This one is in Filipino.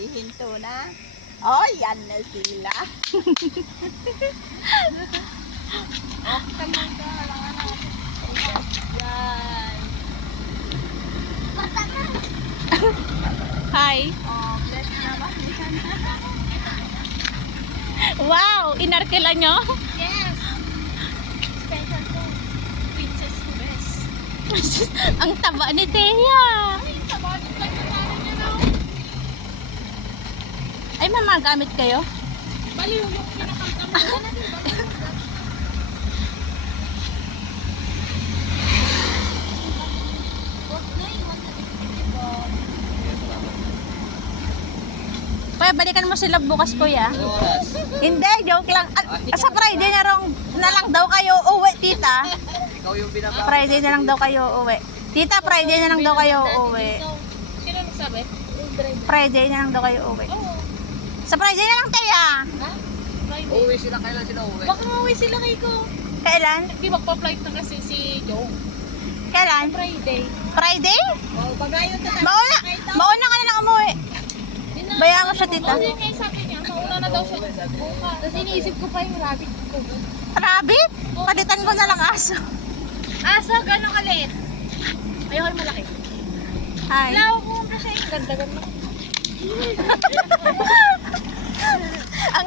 ihinto na. Oh, yan na sila. Kamu ka, halangan natin. Yan. Hi. Oh, bless naman. Wow, inarkila nyo? Yes. Special to. Princess ko best. Ang taba ni Thea. Ay, sabagin lang na namin yan ako. Ay, mamagamit kayo? Baliw yung pinakanta mo. Yan natin ba? Kuya, balikan mo sila bukas, kuya. Hindi, joke lang. Sa Friday na lang daw kayo uwi, tita. Ikaw yung pinaka... Friday na lang daw kayo uwi. Tita, Friday na lang daw kayo uwi. Sino nagsabi? Friday na lang daw kayo uwi. Oo. Sa Friday na lang, Thea. Ha? Friday. Uuwi sila, kailan sila uuwi? Baka mauwi sila kay ko. Kailan? Di magpa-flight na kasi si Joe. Kailan? Friday. Friday? Oh, bagayon na Mauna! Mauna ka na lang umuwi. Bayaan mo siya, tita. Oh, yun kayo sabi niya. Mauna na daw siya. Bukas. Tapos iniisip ko pa yung rabbit ko. Rabbit? Palitan ko na lang aso. Aso, gano'ng kaliit? Ayoko yung malaki. Hi. Lawa ko kasi. Ganda-ganda. Ang